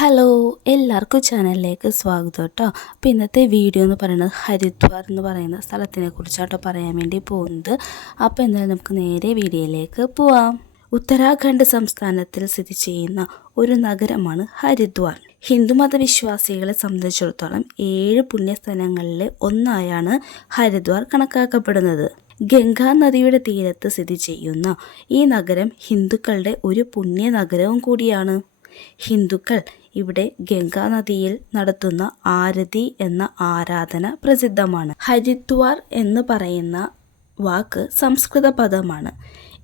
Hello എല്ലാവർക്കും ചാനലിലേക്ക് സ്വാഗതം കേട്ടോ. അപ്പോൾ ഇന്നത്തെ വീഡിയോ എന്ന് പറയുന്നത് ഹരിദ്വാർ എന്ന് പറയുന്ന സ്ഥലത്തിനെ കുറിച്ചാട്ടോ പറയാൻ വേണ്ടി പോകുന്നത്. അപ്പോൾ എന്തായാലും നമുക്ക് നേരെ വീഡിയോയിലേക്ക് പോവാം. ഉത്തരാഖണ്ഡ് സംസ്ഥാനത്തിൽ സ്ഥിതി ചെയ്യുന്ന ഒരു നഗരമാണ് ഹരിദ്വാർ. ഹിന്ദുമത വിശ്വാസികളെ സംബന്ധിച്ചിടത്തോളം ഏഴ് പുണ്യസ്ഥലങ്ങളിലെ ഒന്നായാണ് ഹരിദ്വാർ കണക്കാക്കപ്പെടുന്നത്. ഗംഗാ നദിയുടെ തീരത്ത് സ്ഥിതി ചെയ്യുന്ന ഈ നഗരം ഹിന്ദുക്കളുടെ ഒരു പുണ്യ നഗരവും കൂടിയാണ്. ഹിന്ദുക്കൾ ഇവിടെ ഗംഗാനദിയിൽ നടത്തുന്ന ആരതി എന്ന ആരാധന പ്രസിദ്ധമാണ്. ഹരിദ്വാർ എന്ന് പറയുന്ന വാക്ക് സംസ്കൃത പദമാണ്.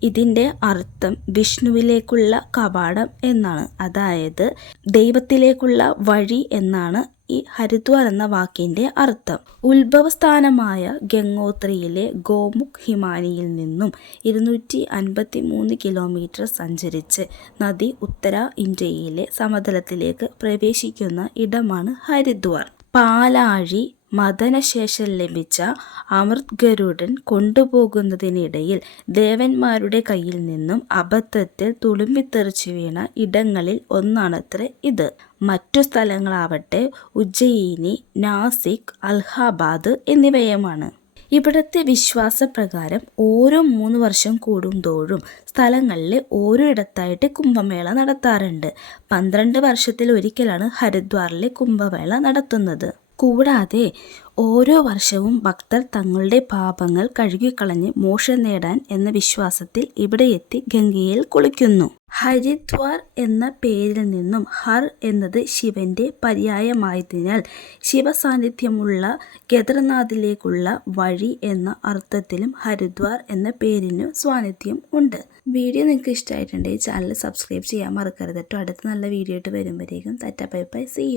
ഇതിന്റെ അർത്ഥം വിഷ്ണുവിലേക്കുള്ള കവാടം എന്നാണ്. അതായത് ദൈവത്തിലേക്കുള്ള വഴി എന്നാണ് ഈ ഹരിദ്വാർ എന്ന വാക്കിന്റെ അർത്ഥം. ഉത്ഭവസ്ഥാനമായ ഗംഗോത്രിയിലെ ഗോമുഖ് ഹിമാനിയിൽ നിന്നും ഇരുന്നൂറ്റി അൻപത്തി മൂന്ന് കിലോമീറ്റർ സഞ്ചരിച്ച് നദി ഉത്തര ഇന്ത്യയിലെ സമതലത്തിലേക്ക് പ്രവേശിക്കുന്ന ഇടമാണ് ഹരിദ്വാർ. പാലാഴി മദനശേഷം ലഭിച്ച അമൃത് ഗരുഡൻ കൊണ്ടുപോകുന്നതിനിടയിൽ ദേവന്മാരുടെ കയ്യിൽ നിന്നും അബദ്ധത്തിൽ തുളുമ്പിത്തെറിച്ചു വീണ ഇടങ്ങളിൽ ഒന്നാണത്രേ ഇത്. മറ്റു സ്ഥലങ്ങളാവട്ടെ ഉജ്ജയിനി നാസിക് അൽഹാബാദ് എന്നിവയുമാണ്. ഇവിടുത്തെ വിശ്വാസപ്രകാരം ഓരോ മൂന്ന് വർഷം കൂടുന്തോറും സ്ഥലങ്ങളിലെ ഓരോ ഇടത്തായിട്ട് കുംഭമേള നടത്താറുണ്ട്. പന്ത്രണ്ട് വർഷത്തിൽ ഒരിക്കലാണ് ഹരിദ്വാറിലെ കുംഭമേള നടത്തുന്നത്. കൂടാതെ ഓരോ വർഷവും ഭക്തർ തങ്ങളുടെ പാപങ്ങൾ കഴുകിക്കളഞ്ഞ് മോക്ഷം നേടാൻ എന്ന വിശ്വാസത്തിൽ ഇവിടെ എത്തി ഗംഗയിൽ കുളിക്കുന്നു. ഹരിദ്വാർ എന്ന പേരിൽ നിന്നും ഹർ എന്നത് ശിവന്റെ പര്യായമായതിനാൽ ശിവസാന്നിധ്യമുള്ള കേദർനാഥിലേക്കുള്ള വഴി എന്ന അർത്ഥത്തിലും ഹരിദ്വാർ എന്ന പേരിനും സ്വാന്നിധ്യം ഉണ്ട്. വീഡിയോ നിങ്ങൾക്ക് ഇഷ്ടമായിട്ടുണ്ടെങ്കിൽ ചാനൽ സബ്സ്ക്രൈബ് ചെയ്യാൻ മറക്കരുത് കേട്ടോ. അടുത്ത നല്ല വീഡിയോ ആയിട്ട് വരുമ്പോഴേക്കും. തറ്റ ബൈ ബൈ. See you